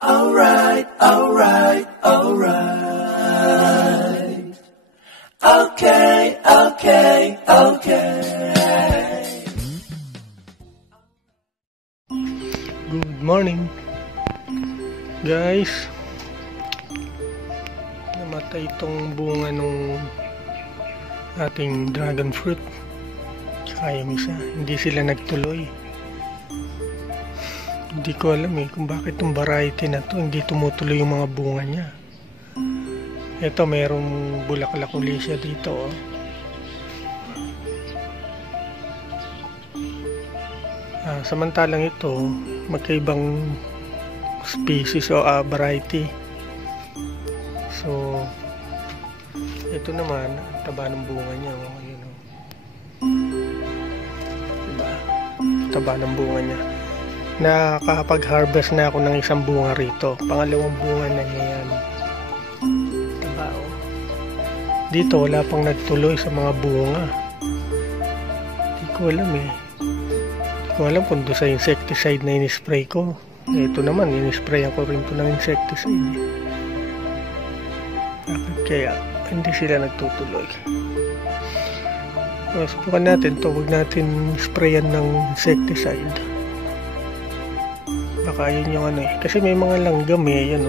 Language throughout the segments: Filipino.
Alright, alright, alright. Okay, okay, okay. Good morning, guys. Namatay itong bunga nung ating dragon fruit. Tsaka yung isa, hindi sila nagtuloy. Hindi ko alam kung bakit itong variety na to hindi tumutuloy yung mga bunga niya. Ito, merong bulaklak uli siya dito. Samantalang ito, magkaibang species o variety. So, ito naman, taba ng bunga niya. Yun, diba? Taba ng bunga niya. Nakakapag-harvest na ako ng isang bunga rito. Pangalawang bunga na niya yan. Diba, dito, wala pang nagtuloy sa mga bunga. Hindi ko alam alam kung doon sa insecticide na in-spray ko. Ito naman, in-sprayan ko rin ito ng insecticide. Bakit kaya hindi sila nagtutuloy? Subukan natin ito. Huwag natin sprayan ng insecticide. Baka yun yung kasi may mga langgam yan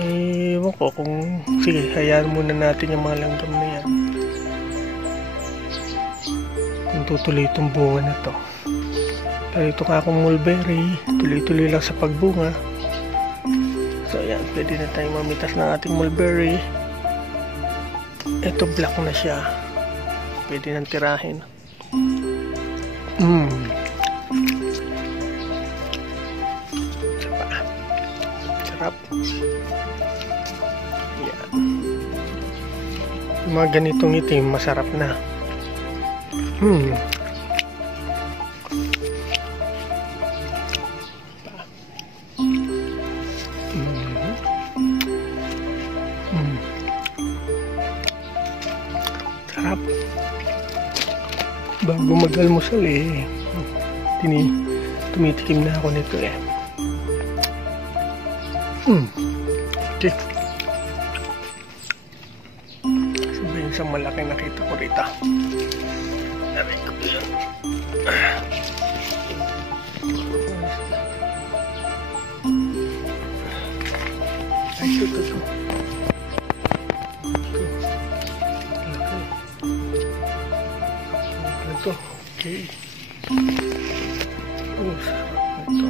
ewan ko kung sige, hayaan muna natin yung mga langgam na yan kung tutuloy itong bunga na to. Pero ito nga akong mulberry, tuloy-tuloy lang sa pagbunga. So ayan, pwede na tayong mamitas ng ating mulberry. Ito black na siya, pwede nang tirahin. Sarap. Yan. Mga ganitong itim, masarap na. Sarap. Bago mag-almusal tumitikim na ako nito Okay. Sabihin sa malaki nakita ko rito. Aray ko yan. Ay, ito. Ito. Okay. Sarap ito.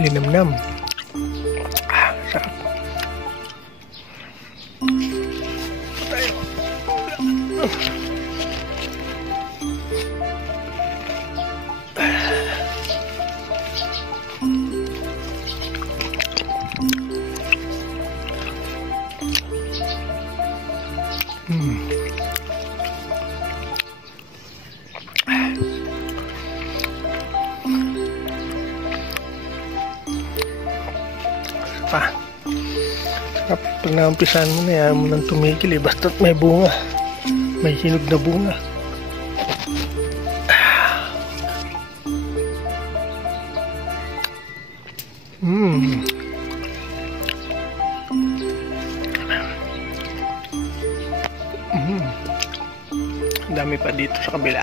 Linamnam. Sarap. Tayo. Sarap. Pag naumpisan mo na yan mo nang tumigil basta't may bunga, may hinog na bunga. Dami pa dito sa kabila.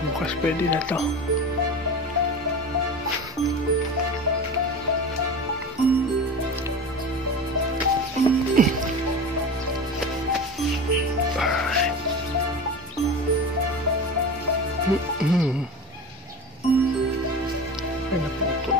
Bukas pwede na to. Ay, naputol.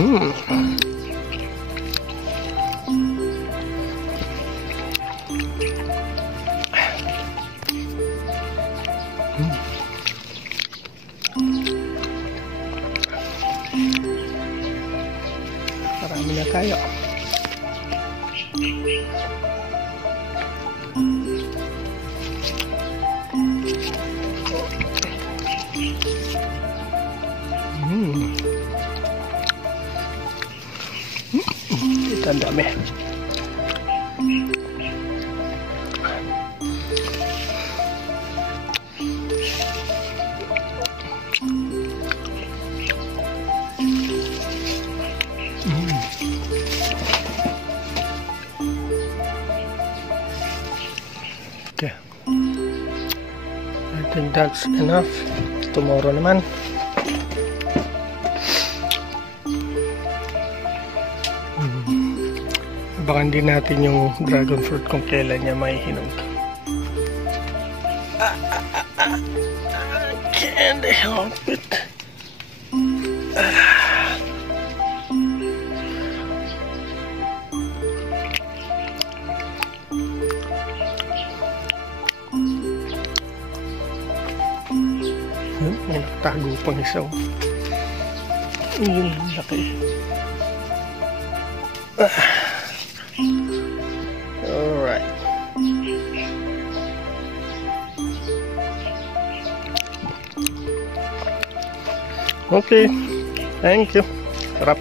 Mm. Marami na tayo. Ito ang dami. Okay. I think that's enough. Tomorrow naman. Baka hindi natin yung dragon fruit kung kailan niya maihinog. I can't help it. May nakatago pang isa. Yun, laki. Alright. Okay. Thank you. Sarap.